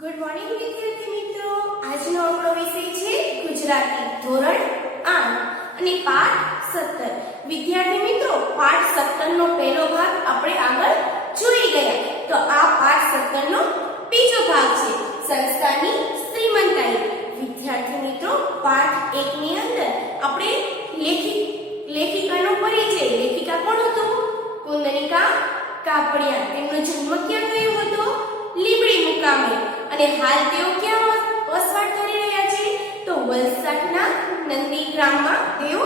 Good morning વિદ્યાર્થી મિત્રો, આજનો આપણો વિષય છે ગુજરાતી ધોરણ 8 અને પાઠ 17. વિદ્યાર્થી મિત્રો, પાઠ 17 નો પહેલો ભાગ આપણે આગળ જોઈ ગયા. તો આ પાઠ 17 નો બીજો ભાગ છે સંસ્થાની શ્રીમંતાઈ. વિદ્યાર્થી મિત્રો, પાઠ 1 ની અંદર આપણે લેખિકાનો પરિચય. લેખિકા કોણ હતો? કુંદનિકા કાપડિયા. તેમનો જન્મ ક્યાં થયો હતો? લીંબડી મુકામે. અને હાલ તેઓ ક્યાં વસવાટ કરી રહ્યા છે? તો વલસાડના નંદીગ્રામમાં તેઓ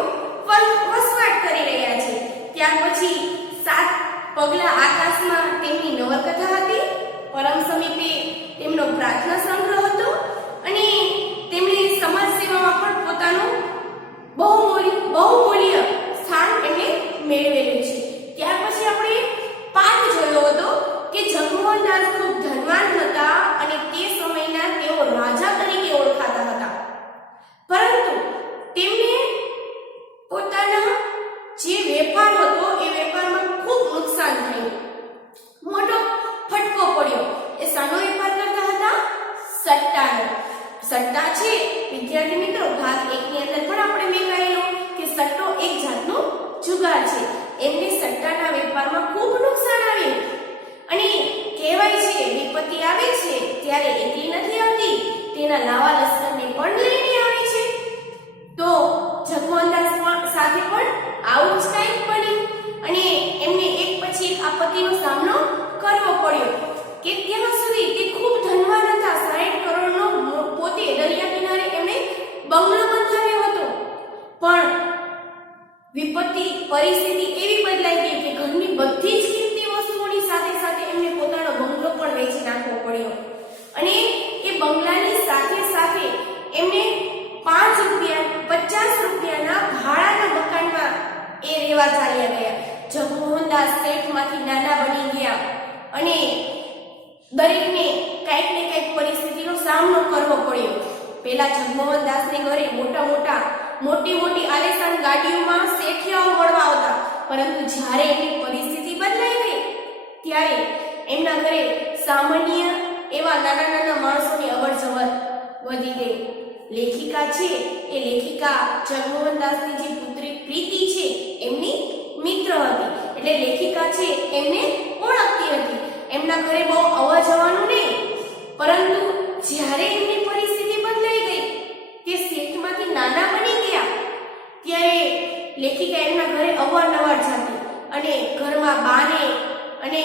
વસવાટ કરી રહ્યા છે. ત્યાર પછી 7 પગલા આકાશમાં તેમની નવલકથા હતી. પરમ સમીપે તેમનો પ્રાર્થના સંગ્રહ હતો અને તેમણે સમાજ સેવામાં પણ પોતાનું બહુમૂલ્ય સ્થાન એમણે મેળવેલું છે. ત્યાર પછી આપણે પાઠ જોયો હતો કે જગમોહનદાસ ખૂબ ધનવાન હતા અને તે સમયના તેઓ રાજા તરીકે ઓળખાતા હતા. પરંતુ તેમને પોતાના જે વેપાર હતો એ વેપારમાં ખૂબ નુકસાન થયું. મોટો ફટકો પડ્યો. એ શાનો વેપાર કરતા હતા? સટ્ટાનો. સટ્ટા છે વિદ્યાર્થી મિત્રો, ભાગ 1 ની અંદર પણ આપણે મેં કહેલું કે સટ્ટો એક જાતનો જુગાર છે. એમને સટ્ટાના વેપારમાં ખૂબ નુકસાન આવ્યું અને કહેવાય છે વિપત્તિ આવે છે ત્યારે એકલી નથી આવતી, તેના લાવા લશ્કરને પણ લઈને આવે છે. તો જગમોહનદાસ સાથે પણ આવું જ કંઈક બન્યું અને એમને એક પછી એક આપત્તિનો સામનો કરવો પડ્યો કે ત્યાં સુધી તે ખૂબ ધનવાન હતા. 60 કરોડનો પોતે દરિયા કિનારે એમણે બંગલો બંધાવ્યો હતો. પણ વિપત્તિ પરિસ્થિતિ એવી બદલાઈ ગઈ કે ઘરની બધી જ કિંમતી વસ્તુઓની સાથે સાથે એમને પોતાનો બંગલો પણ વેચી નાખવો પડ્યો અને એ બંગલાની સાથે સાથે એમને 50 રૂપિયાના ભાડાના મકાનમાં એ રહેવા ચાલ્યા ગયા. જગમોહનદાસ શેઠમાંથી નાના બની ગયા અને દરેકને કંઈક ને કંઈક પરિસ્થિતિનો સામનો કરવો પડ્યો. પેલા જગમોહનદાસને ઘરે મોટી આલેશાન ગાડીઓમાં શેઠિયાઓ મળવા આવતા, પરંતુ જ્યારે એમની પરિસ્થિતિ બદલાઈ ગઈ ત્યારે એમના ઘરે સામાન્ય એવા નાના માણસોની અવરજવર વધી ગઈ. લેખિકા છે એ લેખિકા જગમોહનદાસની જે પુત્રી પ્રીતિ છે એમની મિત્ર હતી. એટલે લેખિકા છે એમને ઓળખતી હતી. એમના ઘરે બહુ આવવા જવાનું નહીં, પરંતુ જ્યારે એમની પરિસ્થિતિ બદલાઈ ગઈ, તે શેઠમાંથી નાના બની ગયા, ત્યારે લેખિકા એમના ઘરે અવારનવાર જતી અને ઘરમાં બાને અને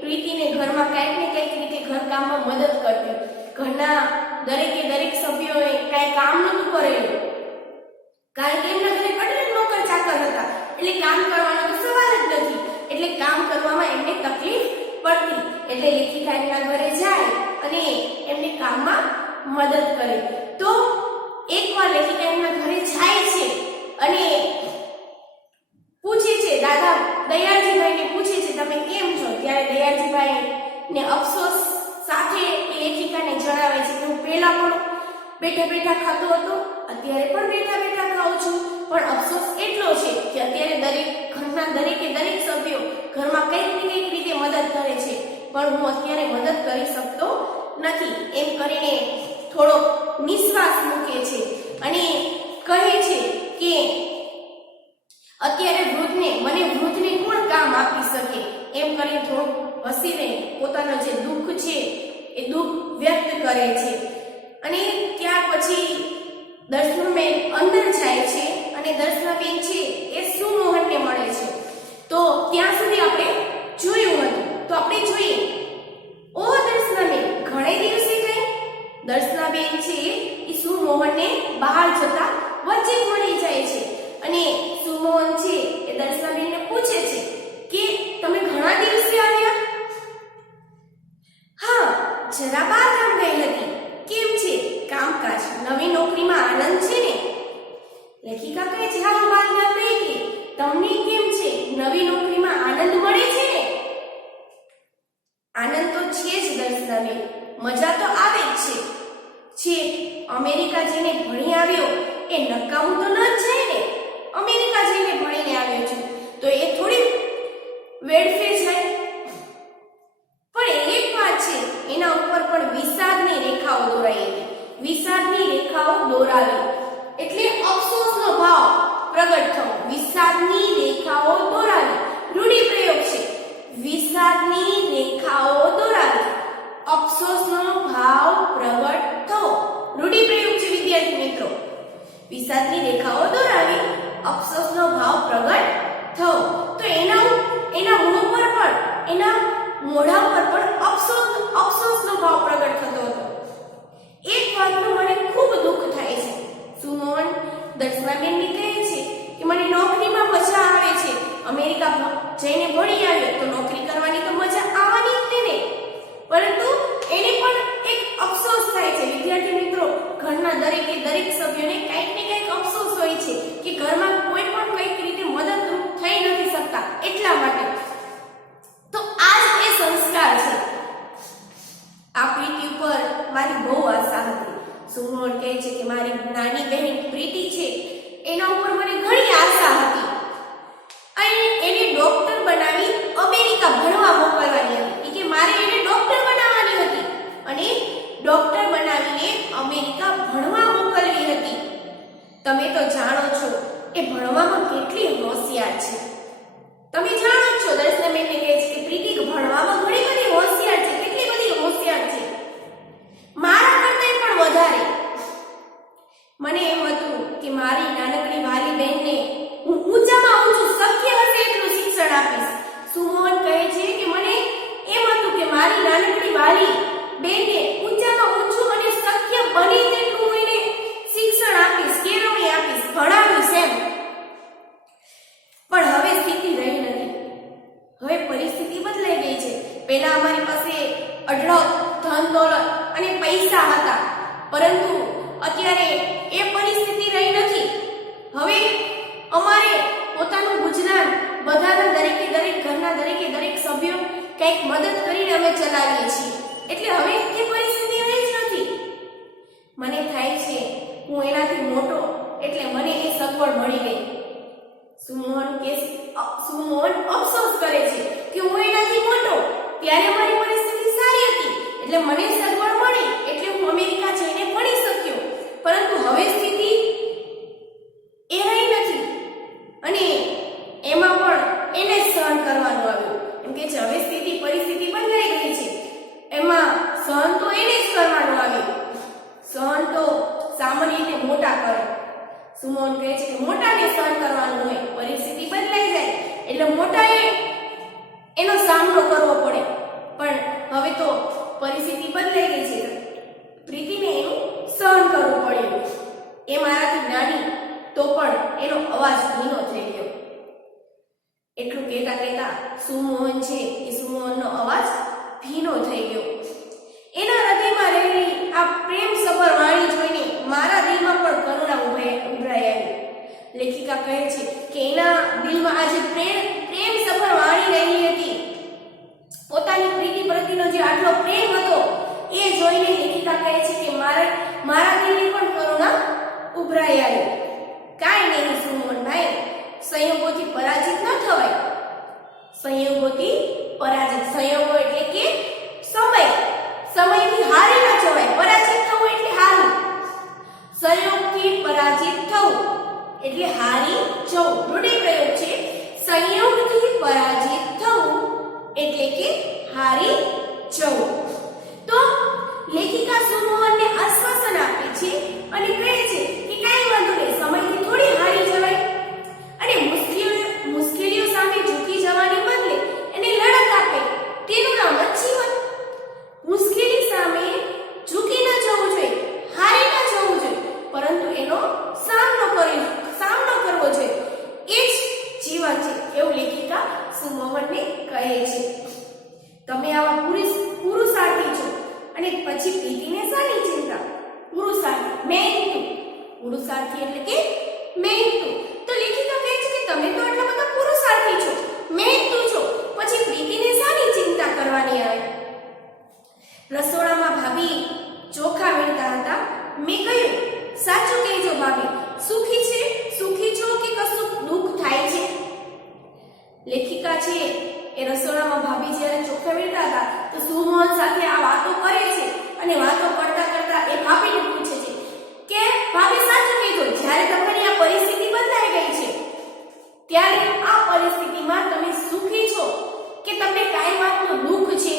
પ્રીતિને ઘરમાં કંઈક ને કંઈક રીતે ઘરકામમાં મદદ કરતી. ઘરના દરેક સભ્યોએ કાંઈ કામ નહોતું કરેલું, કારણ કે એમના ઘરે કેટલાક નોકર ચાકર હતા. એટલે કામ કરવાનો તો સવાલ જ નથી. એટલે કામ કરવામાં એમને તકલીફ પડતી. એટલે લેખિકા એમના ઘરે જાય અને એમને કામમાં મદદ કરે. તો એકવાર લેખિકા એમના ઘરે જાય છે અને પૂછે છે, દાદા દયાળજીભાઈને પૂછે છે, તમે કેમ છો? ત્યારે દયાળજીભાઈને અફસોસ સાથે લેખિકાને જણાવે છે કે હું પહેલા પણ બેઠા ખાતો હતો, અત્યારે પણ બેઠા ખાઉં છું, પણ અફસોસ એટલો છે કે અત્યારે ઘરના દરેક સભ્યો ઘરમાં કંઈક ને કંઈક રીતે મદદ કરે છે, પણ હું અત્યારે મદદ કરી શકતો નથી. એમ કરીને થોડો નિશ્વાસ મૂકે છે અને કહે છે કે અત્યારે વૃદ્ધને કોણ કામ આપી શકે? એમ કરીને થોડું હસીને પોતાનો જે દુઃખ છે એ દુઃખ વ્યક્ત કરે છે. અને ત્યાર પછી દર્શનાબેન અંદર જાય છે અને દર્શનાબેન છે એ સુમોહનને મળે છે. તો ત્યાં સુધી આપણે જોયું હતું. તો આપણે જોઈએ, ઓહ દર્શનાબેન, ઘણે દિવસે ગઈ. દર્શનાબેન છે એ સુમોહનને બહાર જતા વચ્ચે મળી જાય છે અને સુમોહન છે એ દર્શનાબેનને પૂછે છે કે તમે ઘણા દિવસે આવ્યા? હા, જરા બહાર ગામ ગઈ હતી. કેમ છે કામકાજ? નવી નોકરીમાં આનંદ છે ને? લેખિકા કહે છે, હા, હું બહાર ગામ ગઈ હતી. તમને કેમ છે? નવી નોકરીમાં આનંદ મળે છે ને? આનંદ તો છે જ દર્શનાબેન, મજા તો આવે જ છે. અમેરિકા જઈને ભણી આવ્યો એ નકામું તો ન જ જાય ને. અમેરિકા જઈને ભણીને આવ્યો છું તો એ થોડી વેડફે જાય. પણ એક વાત છે, એના ઉપર પણ વિષાદ નહીં પ્રગટ થવો. વિષાદની રેખાઓ દોરાવી. રૂઢિપ્રયોગ છે. વિષાદની રેખાઓ દોરાવી. અફસોસનો ભાવ પ્રગટ થવો. રૂઢિપ્રયોગ છે વિદ્યાર્થી મિત્રો. વિષાદની રેખાઓ દોરાવી. અફસોસનો ભાવ પ્રગટ થવો. તો એના મુખ પર પણ, એના મોઢા પર પણ અફસોસનો ભાવ પ્રગટ થતો હતો. એક વાતનું મને ખૂબ દુઃખ થાય છે. સુમોહન દર્શનાબેનની કહે છે કે મને નોકરીમાં મજા આવે છે. અમેરિકા જઈને ભણી આવ્યો તો નોકરી કરવાની તો મજા આવવાની જ ને. પરંતુ એને પણ એક અફસોસ થાય છે. વિદ્યાર્થી મિત્રો, ઘરના દરેક સભ્યોને કંઈક ને કંઈક અફસોસ હોય છે કે ઘરમાં કોઈ પણ કંઈક રીતે મદદરૂપ થઈ નથી શકતા. એટલા માટે તો આ જ એ સંસ્કાર છે. આ પ્રીતિ ઉપર મારી બહુ આશા હતી. સુમોહન કહે છે કે મારી નાની બહેન પ્રીતિ છે, એના ઉપર મને ઘણી આશા હતી અને એને ડોક્ટર બનાવી અમેરિકા ભણવા મોકલવાની હતી. કે મારે એને ડોક્ટર બનાવવાની હતી અને ડોક્ટર બનાવીને અમેરિકા ભણવા મોકલવી હતી. તમે તો જાણો છો એ ભણવામાં કેટલી હોશિયાર છે. તમે જાણો છો, દર્શનાબેનને કહે છે કે પ્રીતિ ભણવામાં ઘણી બધી હોશિયાર છે. કેટલી બધી હોશિયાર છે, મારા કરતાં પણ વધારે. મને એમ હતું કે મારી નાનકડી વાલી બહેનને હું ઊંચામાં ઊંચું શક્ય હશે એટલું શિક્ષણ આપીશ. સુમોહન કહે છે કે મને એમ હતું કે મારી નાનકડી વાલી બહેનને ઊંચામાં ઊંચું અને શક્ય બની તેટલું એને શિક્ષણ આપીશ, કેળવણી આપીશ, ભણાવીશ એમ. પણ હવે સ્થિતિ રહી નથી. હવે પરિસ્થિતિ બદલાઈ ગઈ છે. પહેલા અમારી પાસે અઢળક ધન દોલત અને પૈસા હતા, પરંતુ અત્યારે એ પરિસ્થિતિ રહી નથી. હવે અમારે પોતાનું ગુજરાન બધાના દરેક ઘરના દરેક સભ્યો કંઈક મદદ કરીને અમે ચલાવીએ છીએ. એટલે હવે એ પરિસ્થિતિ રહી જ નથી. મને થાય છે હું એનાથી મોટો એટલે મને એ સગવડ મળી ગઈ. સુમોહન અફસોસ કરે છે કે હું એનાથી મોટો, ત્યારે મારી પરિસ્થિતિ સારી હતી એટલે મને સગવડ મળી એટલે હું અમેરિકા જઈને ભણી શક્યો. પરંતુ હવે સ્થિતિ એ રહી નથી અને એમાં પણ એને સહન કરવાનું આવ્યું. એમ કે છે હવે પરિસ્થિતિ બદલાઈ ગઈ છે, એમાં સહન તો એને જ કરવાનું આવ્યું. સહન તો સામાન્ય રીતે મોટા કરે. સુમોહન કહે છે કે મોટાને સહન કરવાનું હોય. પરિસ્થિતિ બદલાઈ જાય એટલે મોટાએ એનો સામનો કરવો પડે. પણ હવે તો પરિસ્થિતિ બદલાઈ ગઈ છે, પ્રીતિને એનું સહન કરવું પડ્યું. એ મારાથી નાની તો પણ એનો અવાજ ધીનો થઈ ગયો. એટલું કહેતા સુમોહન છે એ સુમોહનનો અવાજ ભીનો થઈ ગયો. એના હૃદયમાં રહેલી આ પ્રેમ સભર વાણી જોઈને મારા દિલમાં પણ કરુણા ઉભરાઈ આવી. લેખિકા કહે છે કે એના દિલમાં આજે પ્રેમ સભર વાણી રહેલી હતી. પોતાની પ્રીતિ પ્રત્યેનો જે આટલો પ્રેમ હતો એ જોઈને લેખિકા કહે છે કે મારા દિલની પણ કરુણા ઉભરાઈ આવી. કાંઈ નહીં સુમોહનભાઈ, સંયોગોથી પરાજિત ન થવાય. સંયોગોથી પરાજિત, સંયોગો એટલે કે સમયથી હારી ન જવાય. પરાજિત થવું એટલે હારું. સંયોગથી પરાજિત થવું એટલે હારી જવું. રૂઢિપ્રયોગ છે. સંયોગથી પરાજિત થવું એટલે કે હારી જવું. તો લેખિકા સુમોહનને આશ્વાસન આપે છે અને કહે છે કે કાંઈ વાંધો નહીં, સમયથી થોડી હારી જવાય અને મુશ્કેલીઓ સામે ઝૂકી જવાની બદલે એને લડત આપે. તેનું નામ જ જીવન. મુશ્કેલી સામે ઝૂકી ન જવું જોઈએ, હારી ન જવું જોઈએ, પરંતુ એનો સામનો કરવો જોઈએ. એ જ જીવન છે એવું લેખિકા સુમોહનને કહે છે. તમે આવા પુરુષાર્થી છો અને પછી પ્રીતિને શાની ચિંતા? પુરુષાર્થી એટલે કે મહેનતુ. તો લેખિકા કહે છે કે તમે તો આટલા બધા પુરુષાર્થી છો, મહેનતુ છો, પછી પ્રીતિને શાની ચિંતા કરવાની આવે? રસોડામાં ભાભી ચોખા વીણતા હતા. મેં કહ્યું, સાચું કહેજો ભાભી, સુખી છો કે કશું દુઃખ થાય છે? લેખિકા છે એ રસોડામાં ભાભી જ્યારે ચોખા વીણતા હતા તો સુમોહન સાથે આ વાતો કરે છે અને વાતો કરતા એ ભાભીને પૂછે છે કે ભાભી સાચું કીધું, જ્યારે તમારી આ પરિસ્થિતિ બદલાઈ ગઈ છે ત્યારે આ પરિસ્થિતિમાં તમે સુખી છો કે તમને કાઈ વાતનું દુઃખ છે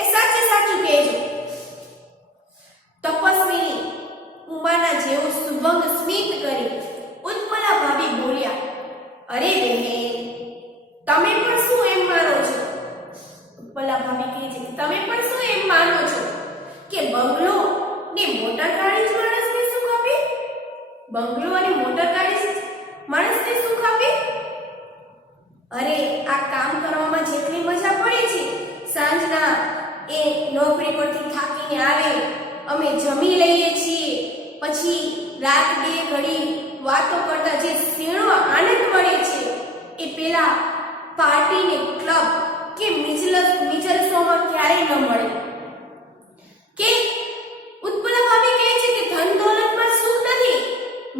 એ સાચે સાચું કહેજો. તપસ્વીની ઉમાના જેવો સુભંગ સ્મિત કરી ઉત્પલા ભાભી બોલ્યા, અરે બહેન, તમે પણ શું એમ માનો છો? ઉત્પલા ભાભી કહે છે, તમે પણ શું એમ માનો છો કે બંગલો ને મોટર ગાડી જ માણસને સુખ આપે? બંગલો અને મોટર ગાડી માણસને સુખ આપે? અરે આ કામ કરવામાં જેટલી મજા પડે છે, સાંજના એ નોકરી પરથી થાકીને આવે, અમે જમી લઈએ છીએ, પછી રાત બે ઘડી વાતો કરતા જે ક્ષીણો આનંદ મળે છે એ પેલા પાર્ટી ને ક્લબ કે મિજલસોમાં ક્યારેય ન મળે. કે ઉત્પલા ભાભી કહે છે કે ધન દોલતમાં સુખ નથી,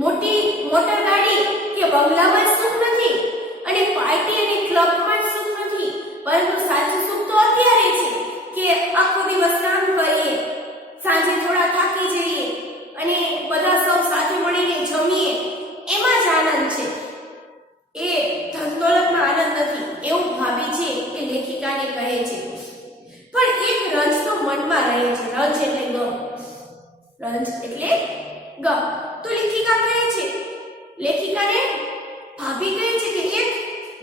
મોટી મોટર ગાડી કે બંગલામાં સુખ નથી, અને પાર્ટી અને ક્લબમાં સુખ નથી, પરંતુ સાચું સુખ તો અત્યારે છે કે આખો દિવસ કામ કરીએ, સાંજે થોડા થાકી જઈએ અને બધા સૌ સાથે મળીને જમીએ, એમાં જ આનંદ છે. એ ધન દોલતમાં આનંદ નથી, એવું ભાભી છે એ લેખિકાને કહે છે. પણ એક રંજ તો મનમાં રહે છે. રંજ એટલે ગમ. રંજ એટલે ગમ. તો લેખિકા કહે છે, લેખિકાને ભાભી કહે છે કે એક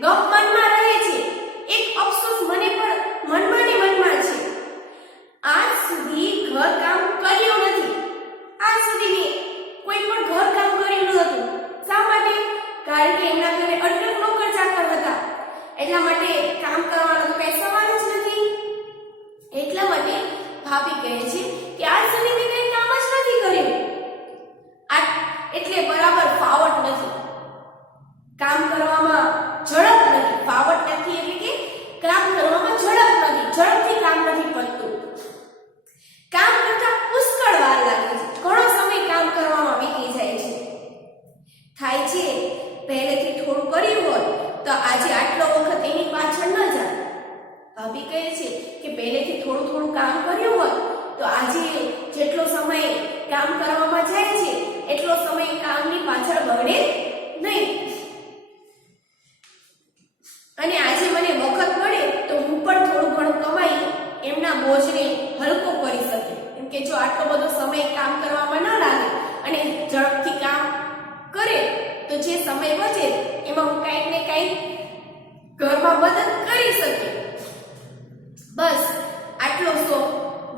ગમ મનમાં રહે છે, એક અફસોસ મને પણ મનમાં ને મનમાં છે. આજ સુધી ઘર કામ કર્યું નથી. આજ સુધી મેં કોઈ પણ ઘર કામ કર્યું નહોતું. શા માટે? કારણ કે એમના ઘરે અઢળક નોકર ચાકર હતા, એટલા માટે કામ કરવાનો તો કઈ સવાલ જ નથી. એટલા માટે ભાભી કહે છે કે આજ સુધી મેં કઈ કામ જ નથી કર્યું, એટલે બરાબર ફાવટ નથી, કામ કરવામાં ઝડપ નથી. ફાવટ નથી એટલે કે કામ કરવામાં ઝડપ નથી, ઝડપથી કામ નથી પતતું. કામ કરતા પુષ્કળ વાર લાગે છે, ઘણો સમય કામ કરવામાં વીતી જાય છે. થાય છે પહેલેથી થોડું કર્યું હોય તો આજે આટલો વખત એની પાછળ ન જાય. ભાભી કહે છે કે પહેલેથી થોડું થોડું કામ કર્યું હોય તો આજે જેટલો સમય કામ કરવામાં જાય છે એટલો સમય કામની પાછળ બગડે નહીં. અને આજે મને વખત મળે તો હું પણ થોડું ઘણું કમાઈ એમના બોજને હલકો કરી શકે. એમ કે જો આટલો બધો સમય કામ કરવામાં ન લાગે અને ઝડપથી કામ કરે તો જે સમય બચે એમાં હું કંઈક ને કંઈક ઘરમાં મદદ કરી શકે. બસ આટલો શોખ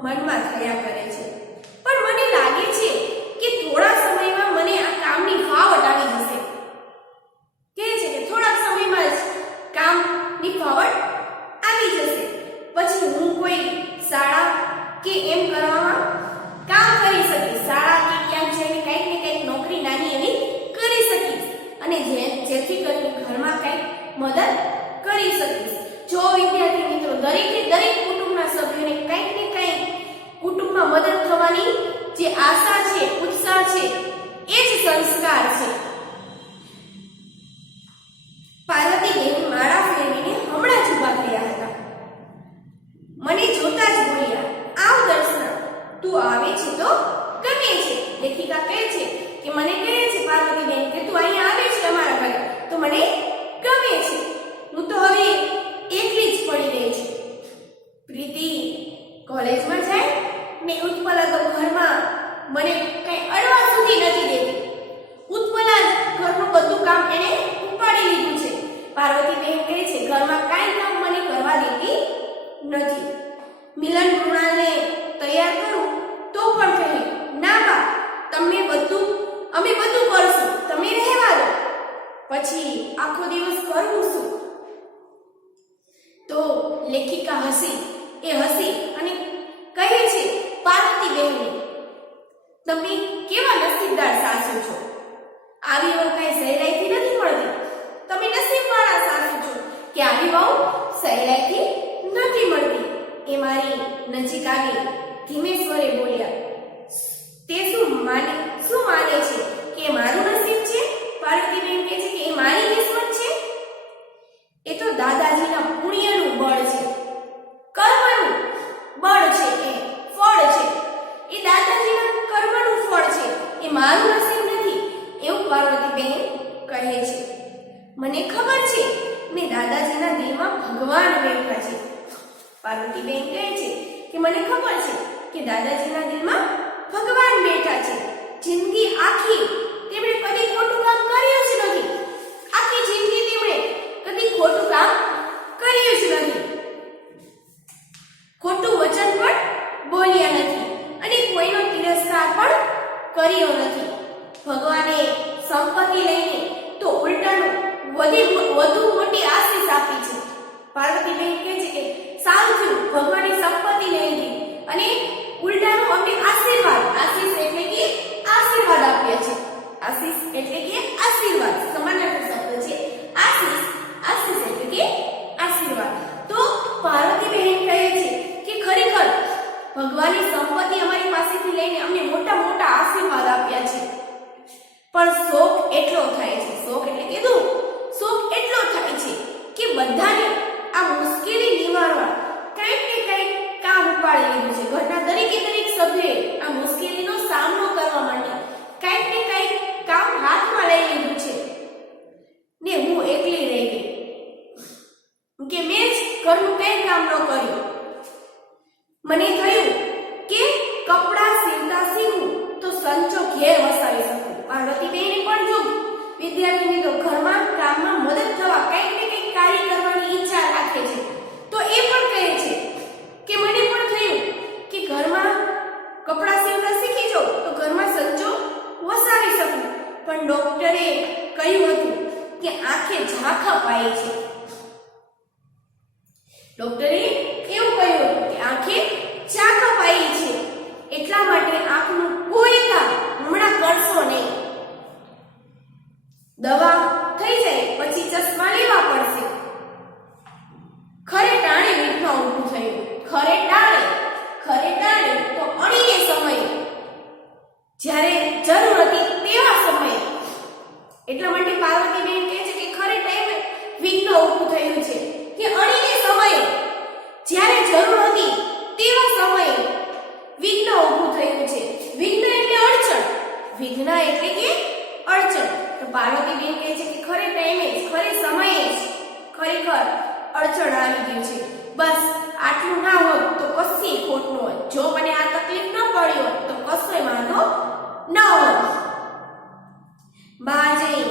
મનમાં થયા કરે છે. પણ મને લાગે છે કે થોડા સમયમાં મને આ કામની ફાવટ આવી જશે. કહે છે કે થોડા સમયમાં જ કામની ફાવટ આવી જશે, પછી હું કોઈ શાળા કે એમ કરવામાં કામ કરી શકીશ, શાળા કે ક્યાંક જઈને કંઈક ને કંઈક નોકરી નાની એવી કરી શકીશ, અને જેથી કરીને ઘરમાં કંઈક મદદ કરી શકીશ. જો વિદ્યાર્થી મિત્રો દરેકે દરેક કુટુંબના સભ્યોને કંઈક ને કંઈક કુટુંબમાં મદદ થવાની જે આશા છે, ઉત્સાહ છે, એ જ સંસ્કાર છે. પાર્વતીબેન માળા ફેરવીને હમણાં જ ઊભા થયા હતા. મને જોતા જ બોલ્યા, આવ દર્શના, તું આવે છે તો ગમે છે. લેખિકા કહે છે કે મને કહે છે પાર્વતીબેન કે તું અહીંયા આવે છે અમારા ઘરે તો મને ગમે છે. હું તો હવે એકલી જ પડી રહી છું. પ્રીતિ કોલેજમાં જાય ને ઉત્પલા તો ઘરમાં મને કઈ અડવા સુધી નથી દેતી. ઉત્પલા ઘરનું બધું કામ એને ઉપાડી લીધું છે. પાર્વતીબેન કહે છે ઘરમાં કાંઈ કામ મને કરવા દેતી નથી. મિલન મૃણાલને તૈયાર કરું તો પણ કહે, ના બા, અમે બધું કરશું, તમે રહેવા દો. પછી આખો દિવસ કરવું શું? તો લેખિકા હસી અને કહે છે પાર્વતીબેનને, તમે કેવા નસીબદાર સાસુ છો. આવી વહુ કઈ સહેલાઈથી નથી મળતી. તમે નસીબવાળા સાસુ છો કે આવી વહુ સહેલાઈથી નથી મળતી. એ મારી નજીક આવી ધીમે સ્વરે બોલ્યા, તે શું માને છે કે મારું નસીબ છે? પાર્વતીબેન કહે છે કે એ મારી કિસ્મત છે. એ તો દાદાજીના પુણ્યનું બળ છે, કર્મનું બળ છે, એ ફળ છે. એ દાદાજીના કર્મનું ફળ છે, એ મારું નસીબ નથી, એવું પાર્વતીબેન કહે છે. મને ખબર છે ને દાદાજીના દિલમાં ભગવાન બેઠા છે. પાર્વતીબેન કહે છે કે મને ખબર છે કે દાદાજીના દિલમાં ભગવાન બેઠા છે. જિંદગી આખી તેમણે કદી ખોટું કામ કર્યું જ નથી. આખી જિંદગી તેમણે કદી ખોટું કામ કર્યું જ નથી. ખોટું વચન પણ બોલ્યા નથી અને કોઈનો તિરસ્કાર પણ કર્યો નથી. ભગવાને સંપત્તિ લઈને તો ઉલટાનું વધુ મોટી આશીષ આપી છે. પાર્વતીબેન કહે છે કે સારું થયું ભગવાને સંપત્તિ લઈ લીધી અને ઉલટાનું અમને આશીષ એટલે કે આશીર્વાદ આપ્યા છે. આશીષ એટલે કે આશીર્વાદ સમાનાર્થી શબ્દ છે. આશીષ એટલે કે આશીર્વાદ. તો પાર્વતીબેન કહે છે કે ખરેખર ભગવાને સંપત્તિ અમારી પાસેથી લઈને અમને મોટા મોટા આશીર્વાદ આપ્યા છે. પણ શોક એટલો થાય છે. શોક એટલે કે દુઃખ. શોક એટલો થાય છે કે બધાને આ મુશ્કેલી નિવારવા કંઈક ને કંઈક કામ ઉપાડી લીધું છે. ઘરના દરેક સભ્યોએ આ મુશ્કેલીનો સામનો કરવા માટે કંઈક ને કંઈક કામ હાથમાં લઈ લીધું છે ને હું એકલી રહી ગઈ કે મેં જ ઘરનું કંઈ કામ ન કર્યું. મને થયું કે કપડાં સીવતા શીખું તો સંચો ઘેર વસાવી શકું. પાર્વતીબેને પણ જો વિદ્યાર્થીને તો ઘરમાં કામમાં મદદ થવા કંઈક ને કંઈક કાર્ય કરવાની ઈચ્છા રાખે છે. તો એ પણ કહે છે કે મને પણ થયું કે ઘરમાં કપડાં સીવતા શીખી જાઉં તો ઘરમાં સંચો વસાવી શકું. પણ ડોક્ટરે કહ્યું હતું કે આંખે ઝાંખ અપાય છે. ડોક્ટરે એવું કહ્યું કે આંખે ઝાંખ અપાય છે એટલા માટે આંખનું કોઈ કામ હમણાં કરશો નહીં. દવા થઈ જાય પછી ચશ્મા લેવા પડશે. ખરે ટાણે વિઘ્ન ઊભું થયું. ખરે ટાણે તો અણીને સમયે જ્યારે જરૂર હતી તેવા સમયે. એટલા માટે પાર્વતીબેન કહે છે કે ખરે ટાઈમે વિઘ્ન ઊભું થયું છે કે અણીને સમયે જ્યારે જરૂર હતી તેવા સમયે વિઘ્ન ઊભું થયું છે. વિઘ્ન એટલે અડચણ. વિઘ્ન એટલે કે અડચણ. તો પાર્વતીબેન કહે છે કે ખરે ટાઈમે ખરે સમયે ખરેખર અડચણ આવી ગયું છે. બસ આટલું ના હોત તો કશી ખોટ ન હોત. જો મને આ તકલીફ ન પડી હોત તો કશોય વાંધો ન હોત. બહાર જઈ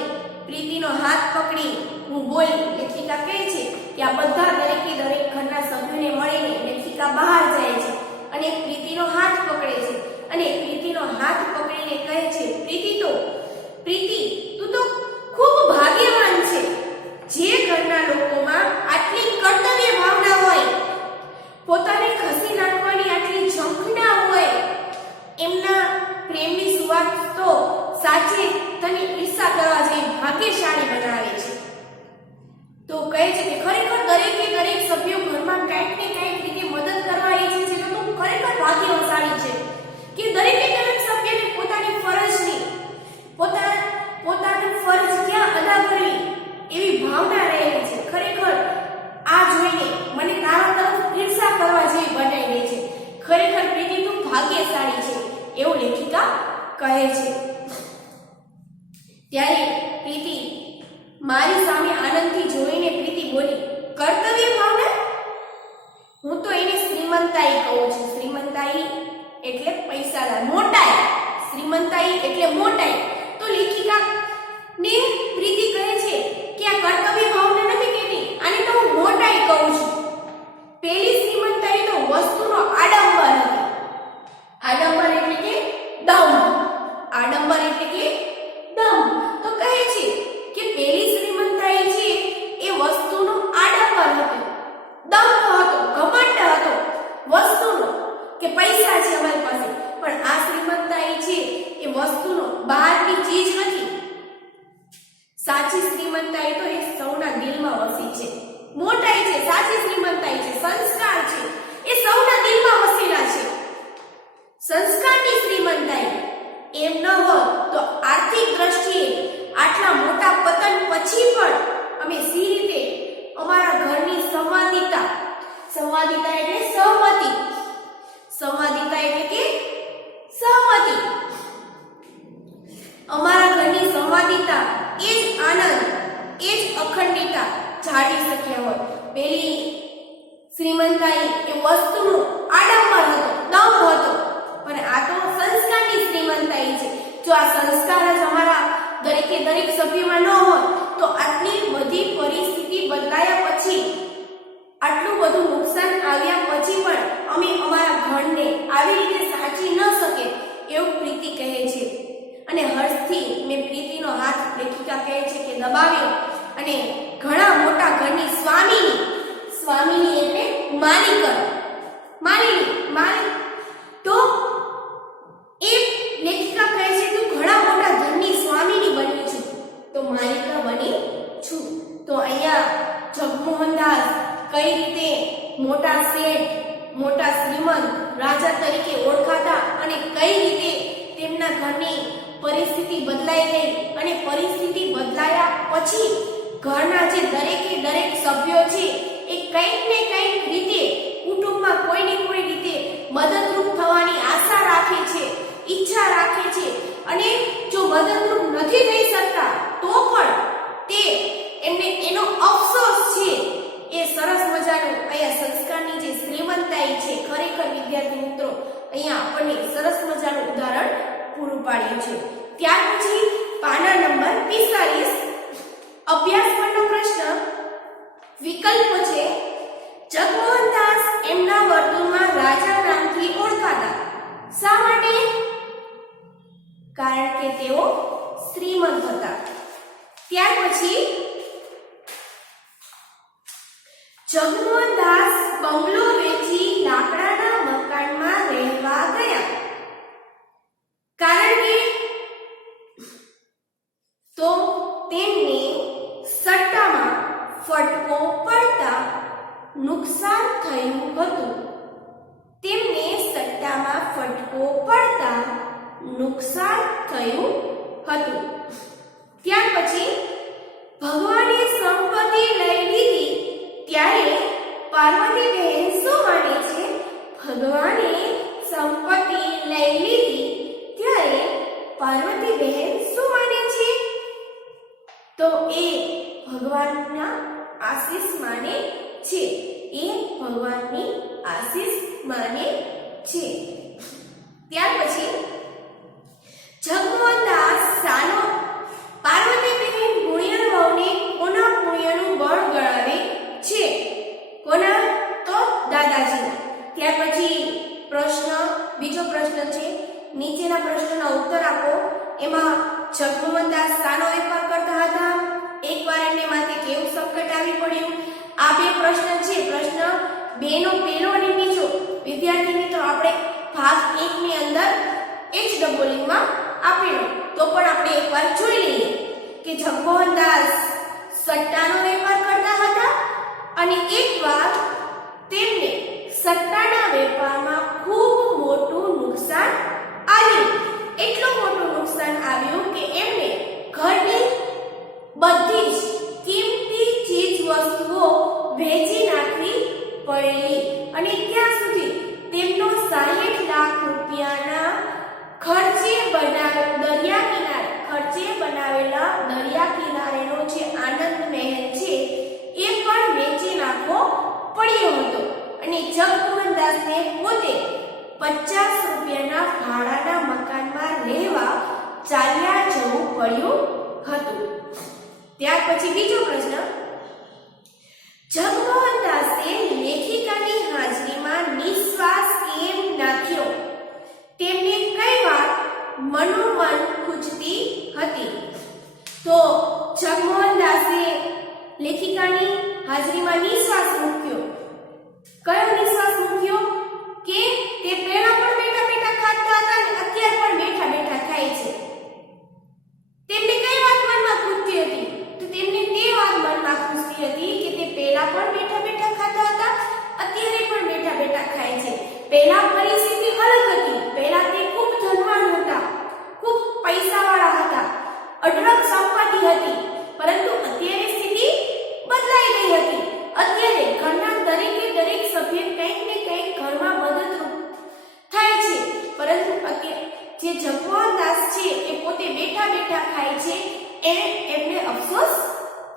પ્રીતિનો હાથ પકડી હું બોલી. લેખિકા કહે છે કે આ બધા દરેક ઘરના સભ્યોને મળીને લેખિકા બહાર જાય છે અને પ્રીતિનો હાથ પકડે છે અને પ્રીતિનો હાથ પકડીને કહે છે પ્રીતિ તું તો ખૂબ ભાગ્યવાન છે. જે ઘરના લોકોમાં આટલી કર્તવ્ય ભાવના હોય, પોતાને ખસી નાખવાની આટલી ઝંખના હોય, એમના પ્રેમની સુવાસ તો સાચે તને ઈર્ષા કરવા જેવી ભાગ્યશાળી બનાવે છે. તો કહે છે કે ખરેખર દરેક સભ્યો ઘરમાં કંઈક ને કંઈક રીતે મદદ કરવા ઈચ્છે છે. તો તું ખરેખર ભાગ્યશાળી છે કે દરેક સભ્યને પોતાની ફરજની પોતાની ફરજ ક્યાં અદા કરવી એવી ભાવના રહેલી છે. ખરેખર આ જોઈને મને તારા તરફ ઈર્ષા કરવા જેવી બનાવી દે છે. ખરેખર પ્રીતિ તું ભાગ્યશાળી છે એવું લેખિકા કહે છે. ત્યારે પ્રીતિ મારી સામે આનંદથી જોઈને પ્રીતિ બોલી, કર્તવ્ય ભાવના? હું તો એને શ્રીમંતાઈ કહું છું. શ્રીમંતાઈ એટલે પૈસાદાર, મોટાઈ. શ્રીમંતાઈ એટલે મોટાઈ. તો લેખિકા ને પ્રીતિ કહે છે કે આ કર્તવ્ય ભાવના નથી કહેતી, આને તો હું મોટાઈ કહું છું. પેલી શ્રીમંતાઈ તો વસ્તુનો આડંબર હતી. આડંબર એટલે કે દમ. આડંબર એટલે કે દમ. તો કહે છે કે પેલી શ્રીમંતાઈ છે એ વસ્તુનો આડંબર હતો, દંભ હતો, ઘમંડ હતો વસ્તુનો કે પૈસા છે અમારી પાસે. પણ આ શ્રીમંતાઈ છે એ વસ્તુનો, બહારની ચીજ નથી. સાચી શ્રીમંતાઈ તો એ સૌના દિલમાં વસી છે. મોટાઈ છે, સાચી શ્રીમંતાઈ છે, સંસ્કાર છે, એ સૌના દિલમાં વસેલા છે. સંસ્કારની શ્રીમંતાઈ એમ ન હોત તો આર્થિક દ્રષ્ટિએ આટલા મોટા પતન પછી પણ અમે સી રીતે અમારા ઘરની સંવાદિતા એટલે સહમતિ, સંવાદિતા એટલે કે સહમતિ, અમારા ઘરની સંવાદિતા, એ જ આનંદ, એ જ જાળવી શક્યા હોય. પેલી શ્રીમંતાઈ એ વસ્તુનો આડંબર હતો, દંભ હતો, પણ આ તો સંસ્કારની શ્રીમંતાઈ છે. જો આ સંસ્કાર જ અમારા દરેકે દરેક સભ્યમાં ન હોય તો આટલી બધી પરિસ્થિતિ બદલાયા પછી, આટલું બધું નુકસાન આવ્યા પછી પણ અમે અમારા ઘરને આવી રીતે સાચવી ન શકે એવું પ્રીતિ કહે છે. અને હર્ષથી મેં પ્રીતિનો હાથ લેખિકા કહે છે કે દબાવ્યો અને ઘણા મોટા ઘરની સ્વામીની એટલે માલિક તો એ લેખિકા કહે છે તું ઘણા મોટા ઘરની સ્વામીની બની છું તો માલિકા બની છું. તો અહીંયા જગમોહનદાસ કઈ રીતે મોટા શેઠ, મોટા શ્રીમંત, રાજા તરીકે ઓળખાતા અને કઈ રીતે તેમના ઘરની પરિસ્થિતિ બદલાઈ ગઈ અને પરિસ્થિતિ બદલાયા પછી ઘરના જે દરેકે દરેક સભ્યો છે એ કંઈક ને કંઈક રીતે કુટુંબમાં કોઈ ને કોઈ રીતે મદદરૂપ થવાની આશા રાખે છે, ઈચ્છા રાખે છે. અને જો મદદરૂપ નથી થઈ શકતા તો પણ તે એમને એનો અફસોસ છે. એ સરસ મજાનું અહીંયા સંસ્કારની જે શ્રીમંતાઈ છે, ખરેખર વિદ્યાર્થી મિત્રો અહીંયા આપણને સરસ મજાનું ઉદાહરણ પૂરું પાડ્યું છે. ત્યાર પછી પાના નંબર 45 અભ્યાસ પરનો પ્રશ્ન વિકલ્પો છે. જગમોહનદાસ એમના વર્તુળમાં રાજા નામથી ઓળખાતા. શા માટે? કારણ કે તેઓ શ્રીમંત હતા. ત્યાર પછી જગમોહનદાસ બંગલો વેચી લાકડાના મકાનમાં રહેવા ગયા. કારણ કે તો તેમને સટ્ટામાં ફટકો પડતા નુકસાન થયું હતું. ત્યાર પછી ભગવાને સંપત્તિ લઈ લીધી ત્યારે પાર્વતી બહેન શું માને છે? ભગવાને સંપત્તિ લઈ લીધી ત્યારે પાર્વતી બહેન શું માને છે? તો એ ભગવાનના આશીષ માને છે. ભગવાનની આશીષ માને છે. ત્યાર પછી જગમોહનદાસ સાનો પાર્વતી બહેન પુણ્ય વહુને કોના પુણ્યનું બળ ગણાવે છે? કોના? તો દાદાજીના. ત્યાર પછી બીજો પ્રશ્ન છે, નીચેના પ્રશ્નનો ઉત્તર આપો. એમાં જગમોહનદાસ સાનો વેપાર કરતા હતા? એકવાર એમને માથે કેવું સંકટ આવી પડ્યું? આ બે પ્રશ્ન છે. પ્રશ્ન 2 નો પહેલો અને બીજો વિદ્યાર્થી મિત્રો આપણે ભાગ 1 ની અંદર એચ ડબલિંગમાં આપેલો, તો પણ આપણે એકવાર જોઈ લઈએ કે જગમોહનદાસ સટ્ટાનો વેપાર કરતા હતા અને એકવાર તેમને સટ્ટાના વેપારમાં ખૂબ મોટું નુકસાન આવ્યું. એટલું મોટું નુકસાન આવ્યું કે એમને ઘરની બધી જ કિંમતી ચીજ વસ્તુઓ વેચી નાખવી પડેલી અને ત્યાં સુધી તેમનો 60 લાખ રૂપિયાના ખર્ચે બનાવેલા દરિયા કિનારેનો જે આનંદ મહેલ છે એ પણ વેચી નાખવો પડ્યો હતો. અને જગમોહનદાસને પોતે 50 રૂપિયાના ભાડાના મકાનમાં રહેવા ચાલ્યા જવું પડ્યું હતું. ત્યાર પછી બીજો પ્રશ્ન, જગમોહનદાસે લેખિકાની હાજરીમાં નિશ્વાસ કેમ નાખ્યો? તેમને કઈ વાત મનોમન ખૂંચતી હતી? તો જગમોહનદાસે લેખિકાની હાજરીમાં નિશ્વાસ મૂક્યો. કયો નિશ્વાસ મૂક્યો? કે તે પહેલા પણ બેઠા બેઠા ખાતા હતા અને અત્યારે પણ બેઠા બેઠા ખાય છે. તેમને કઈ વાત મનમાં ખૂંચતી હતી? તો તેમને તે વાત મનમાં ખૂંચતી હતી કે તે પહેલા પણ બેઠા બેઠા ખાતા હતા, અત્યારે પણ બેઠા બેઠા ખાય છે. પહેલા પરિસ્થિતિ અલગ હતી. પહેલા તે ખૂબ ધનવાન હતા, ખૂબ પૈસાવાળા હતા, અઢળક સંપત્તિ હતી, પરંતુ અત્યારે સ્થિતિ બદલાઈ ગઈ હતી. અત્યારે ઘરના દરેકે દરેક સભ્ય કંઈક ને કંઈક ઘરમાં મદદરૂપ થાય છે, પરંતુ અત્યારે જે જગમોહનદાસ છે એ પોતે બેઠા બેઠા ખાય છે, એમને અફસોસ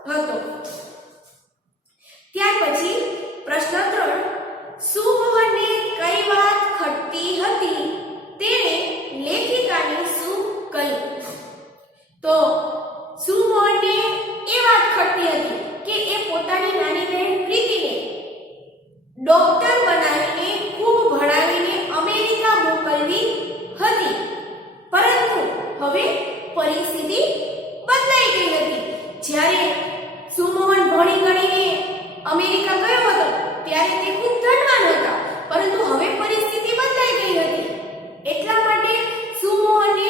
હતો. અમેરિકા ગયો હતો ત્યારે તે ખૂબ ધનવાન હતા, પરંતુ હવે પરિસ્થિતિ બદલાઈ ગઈ હતી. એટલા માટે સુમોહને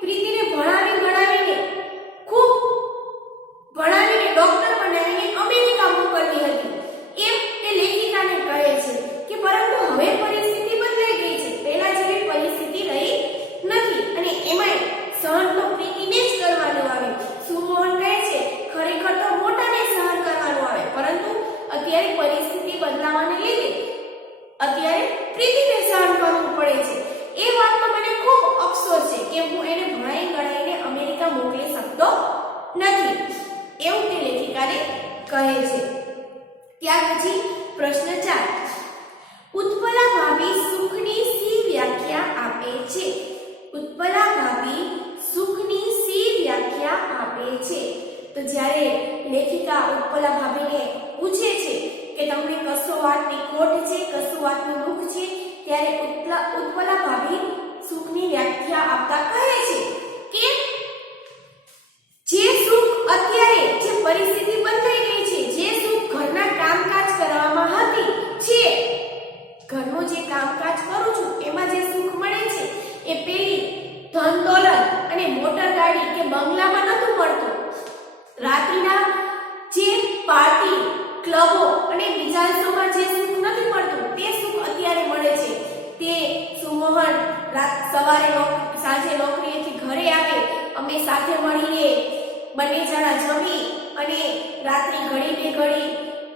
પ્રીતિને ભણાવીને ડોક્ટર બનાવીને અમેરિકા મોકલવી હતી. એમ તે લેખિકાને કહે છે કે પરંતુ હવે પરિસ્થિતિ બદલાઈ ગઈ છે, પહેલા જેવી પરિસ્થિતિ રહી નથી અને એમાંય સહન તો પ્રીતિને જ કરવાનું આવે. સુમોહન કહે છે ખરેખર તો મોટાને સહન કરવાનું આવે, પરંતુ અત્યારે પરિસ્થિતિ બદલાવાને લીધે અત્યારે પ્રીતિને સહન કરવું પડે છે. એ વાતનો મને ખૂબ અફસોસ છે કે હું એને ભણાઈ ગણાઈને અમેરિકા મોકલી શકતો નથી, એવું તે લેખિકાને કહે છે. ત્યાર પછી પ્રશ્ન 4, ઉત્પલા ભાભી સુખની સી વ્યાખ્યા આપે છે? ઉત્પલા ભાભી સુખની સી વ્યાખ્યા આપે છે? તો જ્યારે લેખિકા ઉત્પલા ભાભીને પૂછે છે કે તમને કશો વાતની ખોટ છે, કશો વાતનું દુઃખ છે, ત્યારે ઉત્પલા ભાભી સુખની વ્યાખ્યા આપતા કહે છે કે જે સુખ અત્યારે જે પરિસ્થિતિ બદલાઈ ગઈ છે, જે સુખ ઘરના કામકાજ કરવામાં હતી છે, ઘરનું જે કામકાજ કરું છું એમાં જે સુખ મળે છે એ પેલી ધન દોલત અને મોટર ગાડી કે બંગલામાં નહોતું મળતું. રાત્રિના જે પાર્ટી ક્લબો અને બિઝનેસોમાં જે સુખ નથી મળતું તે સુખ અત્યારે મળે છે. તે સુમોહન સવારે સાંજે નોકરીએથી ઘરે આવે, અમે સાથે મળીને બંને જણા જમી અને રાત્રે ઘડી બે ઘડી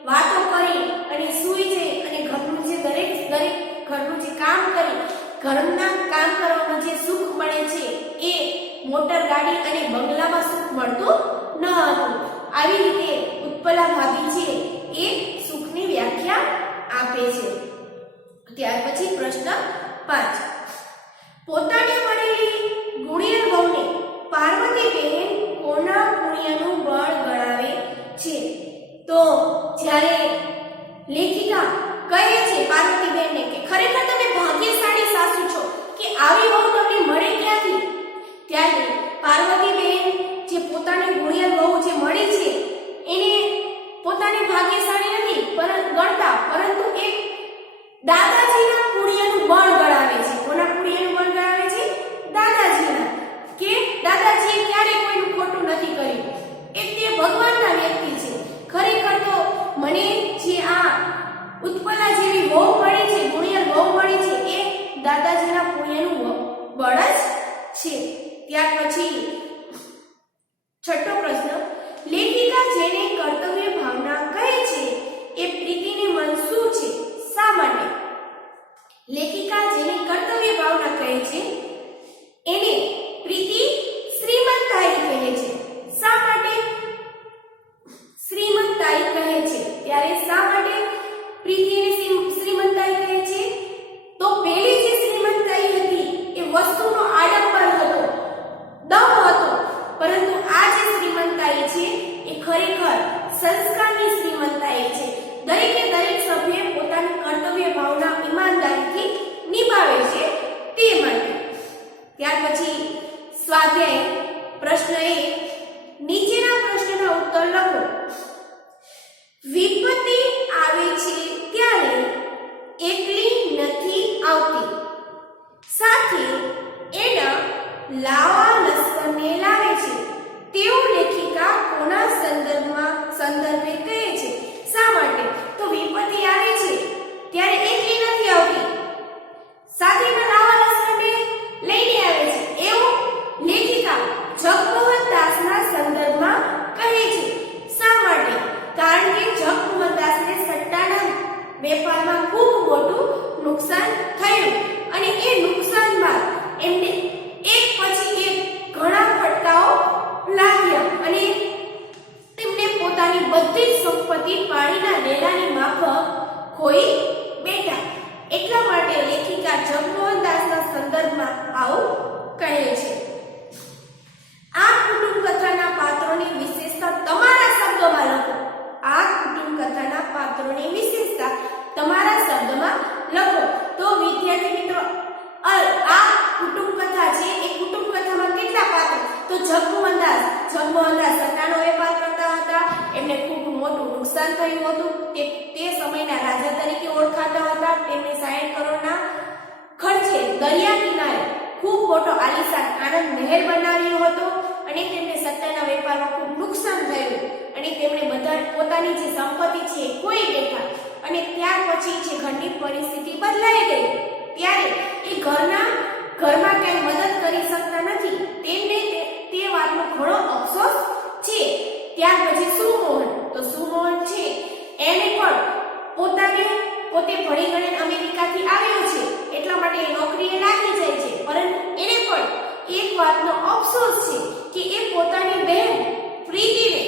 વાતો કરી અને સૂઈ જઈ અને ઘરનું જે દરેક ઘરનું જે કામ કરી ઘરના કામ કરવાનું જે સુખ મળે છે એ મોટર ગાડી અને બંગલામાં સુખ મળતું ન હતું. આવી રીતે ઉત્પલા ભાભી છે એ સુખની વ્યાખ્યા આપે છે. ત્યાર પછી પ્રશ્ન 5, પોતાને મળેલી ગુણિયલ વહુને પાર્વતીબેન કોના પુણ્યનું બળ ગણાવે છે? તો જ્યારે લેખિકા કહે છે પાર્વતીબેનને કે ખરેખર તમે ભાગ્યશાળી સાસુ છો કે આવી વહુ તમને મળે ક્યાંથી, ત્યારે પાર્વતીબેન જે પોતાની ગુણિયલ વહુ જે મળી છે એને પોતાને ભાગ્યશાળી નથી ગણતા, પરંતુ એક દાદાજીના પુણ્યનું બળ ગણાવે છે. કોના પુણ્યનું બળ ગણાવે છે? દાદાજીના. કે દાદાજીએ ક્યારે કોઈનું ખોટું નથી કર્યું, એ તે ભગવાનના વ્યક્તિ છે. ખરેખર તો મને જે આ ઉત્પલા જેવી વહુ મળી છે, ગુણિયલ વહુ મળી છે, એ દાદાજીના પુણ્યનું બળ જ છે. ત્યાર પછી 6થો પ્રશ્ન, લેખિકા જેને કર્તવ્ય ભાવના કહે છે એ પ્રીતિને મન શું છે, શા માટે? લેખિકા જેને કર્તવ્ય ભાવના કહે છે એને પ્રીતિ શ્રીમંતાઈ કહે છે. શા માટે શ્રીમંતાઈ કહે છે? ત્યારે શા માટે પ્રીતિને શ્રીમંતાઈ કહે છે? તો પહેલી જે શ્રીમંતાઈ હતી એ વસ્તુનો આડંબર હતો, દમ હતો, પરંતુ આ જે શ્રીમંતાઈ છે એ ખરેખર સંસ્કારની શ્રીમંતાઈ છે. દરેકે દરેક સભ્ય પોતાની કર્તવ્ય ભાવના ઈમાનદારીથી નિભાવે છે તે માટે. ત્યાર પછી સ્વાધ્યાય પ્રશ્ન 1, નીચેના પ્રશ્નના ઉત્તર લખો. વિપત્તિ આવે છે ત્યારે એકલી નથી આવતી, સાથે એના લાવા લશ્કરને લાવે છે, તેવું લેખિકા કોના સંદર્ભે કહે છે? શા માટે? તો વિપત્તિ આવે છે ત્યારે એકલી નથી આવતી, સાથે એના લાવા લશ્કરને લઈને આવે છે, એવું લેખિકા જગમોહન દાસના સંદર્ભમાં કહે છે. શા માટે? કારણ કે જગમોહન દાસને સટ્ટાના વેપારમાં ખૂબ મોટું નુકસાન થયું અને એ નુકસાનમાં એમને એક પછી એક ઘણા ફટકાઓ લાગ્યા અને તેમને પોતાની બધી જ સંપત્તિ પાણીના ડેલાની માફક ખોઈ બેઠા. એટલા માટે લેખિકા જગમોહન દાસના સંદર્ભમાં આવું કહે છે. આ કુટુંબ કથાના પાત્રોની વિશેષતા તમારા શબ્દોમાં લખો. આ કુટુંબ કથાના પાત્રોની વિશેષતા તમારા શબ્દમાં લખો. તો વિદ્યાર્થી મિત્રો, આ કુટુંબ કથા છે એ કુટુંબ કથામાં કેટલા પાત્રો? તો જગમોહન દાસ સટ્ટાનો વેપાર કરતા હતા, એમને ખૂબ મોટું નુકસાન નુકસાન થયું હતું. તે સમયના રાજા તરીકે ઓળખાતા હતા. તેમણે 60 કરોડના ખર્ચે દરિયા કિનારે ખૂબ મોટો આલીશાન આનંદ મહેલ બનાવ્યો હતો અને તેમને સત્તાના વેપારમાં ખૂબ નુકસાન થયું અને તેમણે બધા પોતાની જે સંપત્તિ છે એ ખોઈ બેઠા અને ત્યાર પછી જે ઘરની પરિસ્થિતિ બદલાઈ ગઈ ત્યારે એ ઘરમાં કઈ મદદ કરી શકતા નથી. તેમને તે વાતનો ઘણો અફસોસ છે. ત્યાર પછી સુમોહન છે એને પણ પોતે ભણી ગણીને અમેરિકાથી આવ્યો છે એટલા માટે એ નોકરીએ લાગી જાય છે, પરંતુ એને પણ એક વાતનો અફસોસ છે કે એ પોતાની બહેન પ્રીતિને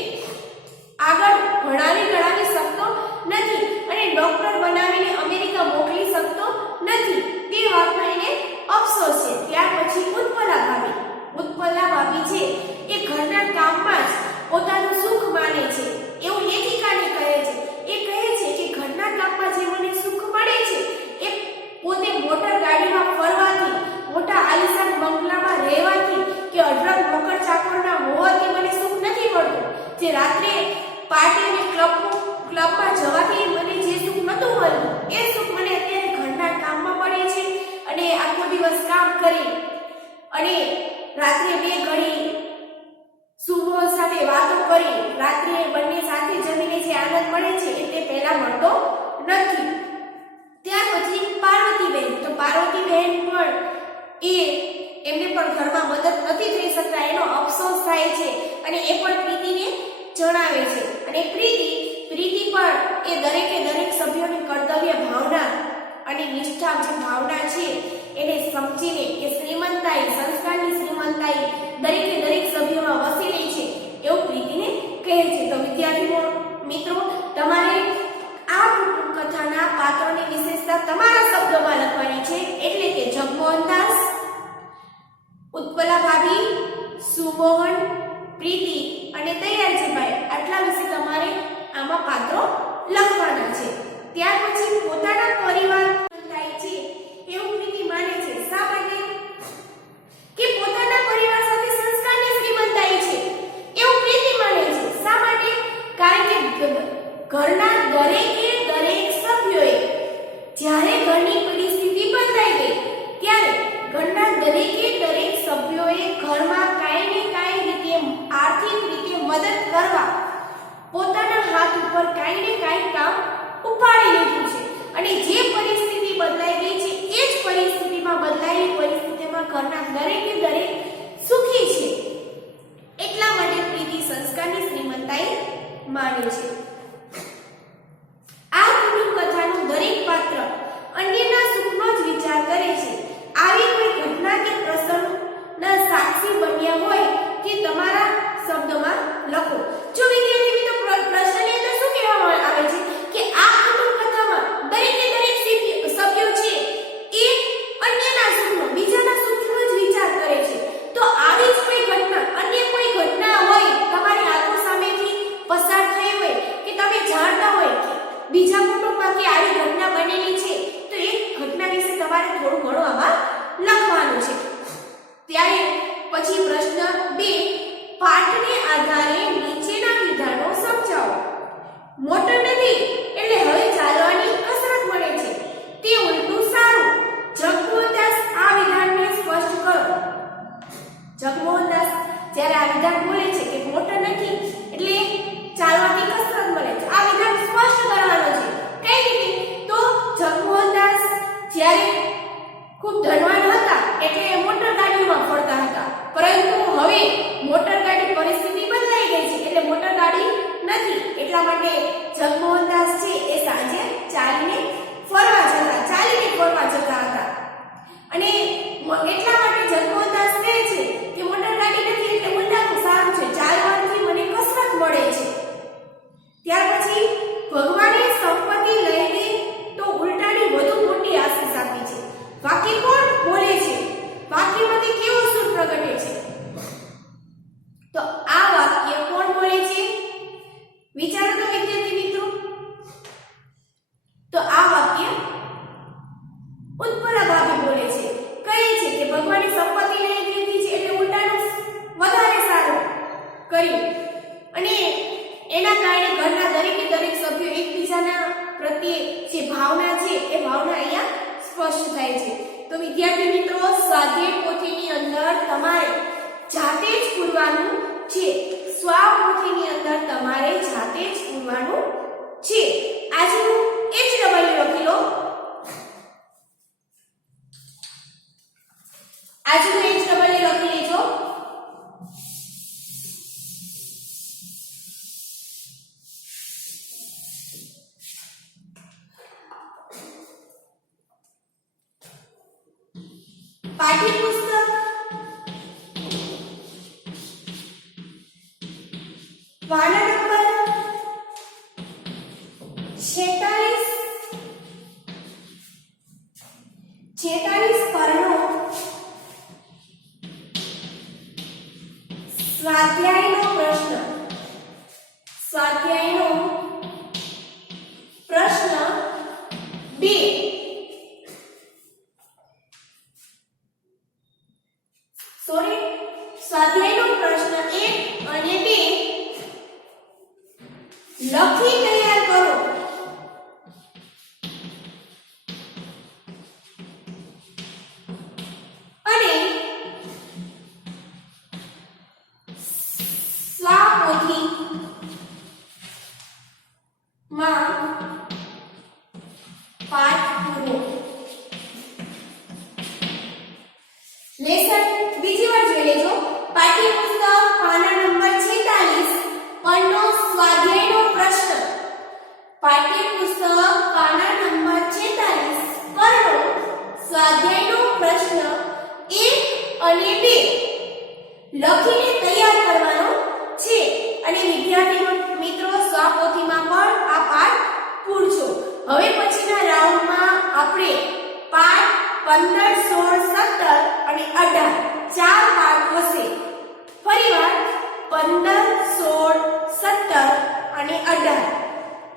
આગળ ભણાવી શકતો નથી અને ડોક્ટર બનાવીને અમેરિકા મોકલી શકતો નથી. તે વાતનો એને અફસોસ છે. ત્યાર પછી ઉત્પલા ભાભી છે એ ઘરના કામમાં જ પોતાનું સુખ માને છે એવું લેખિકાને કહે છે. એ કહે છે કે ઘરના કામમાં જે મને સુખ મળે છે એ પોતે મોટર ગાડીમાં ફરવાથી, મોટા આલીશાન બંગલામાં રહેવાથી કે અઢળક નોકર ચાકરના હોવાથી મને સુખ નથી મળતું. જે રાત્રે પાર્ટી અને ક્લબમાં જવાથી મને જે સુખ નહોતું મળતું એ સુખ મને અત્યારે ઘરના કામમાં મળે છે અને આખો દિવસ કામ કરી અને રાત્રે 2 ઘડી સુમોહન સાથે વાતો કરી રાત્રે બંને સાથે જમીને જે આનંદ મળે છે એ તે પહેલા મળતો નથી. ત્યાર પછી પાર્વતીબેન પણ એમને પણ ઘરમાં મદદ નથી થઈ શકતા એનો અફસોસ થાય છે અને એ પણ પ્રીતિને જણાવે છે અને પ્રીતિ પણ એ દરેક સભ્યોની કર્તવ્ય ભાવના અને નિષ્ઠા જે ભાવના છે એને સમજીને એ સંસ્કારની શ્રીમંતાઈ દરેક સભ્યોમાં વસેલી છે એવું પ્રીતિને કહે છે. તો વિદ્યાર્થી મિત્રો, તમારે આ કથાના પાત્રોની વિશેષતા તમારા શબ્દોમાં લખવાની છે. એટલે કે જગમોહનદાસ, ઉત્પલા ભાભી, સુમોહન, પ્રીતિ અને તૈયારજીભાઈ આટલા વિશે તમારે આમાં પાત્રો લખવાના છે. ત્યાર પછી પોતાના પરિવાર થાય છે એવું પ્રીતિ માને છે. શા માટે? કે પોતાના પરિવાર સાથે સંસ્કારની શ્રીમંતાઈ છે એવું પ્રીતિ માને છે. શા માટે? કારણ કે ઘરના દરેક સભ્યોએ જ્યારે ઘરની પરિસ્થિતિ બદલાઈ ગઈ ત્યારે ઘરના દરેક સભ્યોએ ઘરમાં કાંઈ ને કાંઈ રીતે આર્થિક રીતે મદદ કરવા પોતાના હાથ ઉપર કાંઈ ને કાંઈ કામ ઉપાડી લીધું છે અને જે પરિસ્થિતિ બદલાઈ ગઈ છે એ જ પરિસ્થિતિમાં બદલાયેલી પરિસ્થિતિમાં ઘરના દરેક સુખી છે. એટલા માટે પ્રીતિ સંસ્કારની શ્રીમંતાઈ માને છે. આ કુટુંબ કથાનું દરેક પાત્ર અન્યના સુખનો જ વિચાર કરે છે. આવી કોઈ ઘટના કે પ્રસંગના સાક્ષી બન્યા હોય કે તમારા શબ્દોમાં લખો. જો વિદ્યાર્થી મિત્રો પ્રશ્નની અંદર શું કહેવામાં આવે છે કે આ કુટુંબ કથામાં દરેક સભ્યો છે એ અન્યના સુખનો, બીજાના સુખનો જ વિચાર કરે છે. તો આવી જ કોઈ ઘટના, અન્ય કોઈ ઘટના હોય તમારી આંખો સામેથી પસાર થઈ હોય કે તમે જાણતા હોય કે બીજા કુટુંબમાં આવી ઘટના બનેલી છે તો એ ઘટના વિશે તમારે થોડું ઘણું આમાં લખવાનું છે. ત્યારે પછી પ્રશ્ન 2, પાઠને આધારે નીચેના વિધાનો સમજાવો. મોટર નથી એટલે હવે ચાલવાની કસરત મળે છે, તે ઉલટું સારું. જગમોહનદાસ આ વિધાનને સ્પષ્ટ કરો. જગમોહનદાસ જ્યારે આ વિધાન બોલે છે કે મોટર નથી એટલે ચાલવાથી કસરત મળે છે, આ વિધાન સ્પષ્ટ કરવાનો છે. કઈ રીતે? તો જગમોહનદાસ જ્યારે ખૂબ ધનવાન હતા એટલે મોટર ગાડીમાં ફરતા હતા, પરંતુ હવે મોટર ગાડી પરિસ્થિતિ બદલાઈ ગઈ છે એટલે મોટર ગાડી નથી. એટલા માટે જગમોહનદાસ છે એ સાંજે ચાલીને ફરવા જતા હતા અને એટલા માટે જગમોહનદાસ કહે છે કે મોટર ગાડી નથી એટલે ઉલટાનું સારું છે, ચાલવાથી મને કસરત મળે છે. ત્યાર પછી ભગવાને સંપત્તિ લઈને તો ઉલટાની વધુ મોટી આશીષ આપી છે. વાક્ય કોણ સ્પષ્ટ થાય છે. તો વિદ્યાર્થી મિત્રો, સ્વાધ્યાય પોથીની અંદર તમારે જાતે જ પૂરવાનું છે. સ્વપોથીની અંદર તમારે જાતે જ પૂરવાનું છે. આજનું HW લખી લો. આજનું HW લખી લેજો. પાઠ્યપુસ્તક પાના નંબર 46 પરનો સ્વાધ્યાયનો પ્રશ્ન 2. સ્વાધ્યાયનો પ્રશ્ન 1 અને 2 લખી તૈયાર કરો. અને સ્વપોથીમાં પાઠ પૂરો. લેસન બીજી વાર જોઈ લેજો. પાઠ્યપુસ્તક પાના નંબર 46 પરનો સ્વાધ્યાયનો પ્રશ્ન. પાઠ્યપુસ્તક પાના નંબર 46 પરનો સ્વાધ્યાયનો પ્રશ્ન 1 અને 2 લખીને તૈયાર કરવાનો છે. અને વિદ્યાર્થી મિત્રો, સ્વપોથીમાં પણ આ પાઠ પૂરજો. હવે પછીના રાઉન્ડમાં આપણે પાઠ 15, 16, 17 અને 18 ચાર પાઠ હશે. ફરીવાર 15, 16, 17 અને 18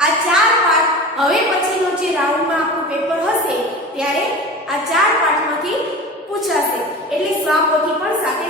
આ ચાર પાઠ હવે પછીનો જે રાઉન્ડમાં આપણું પેપર હશે ત્યારે આ ચાર પાઠમાંથી પૂછાશે. એટલે સ્વપોથી પણ સાથે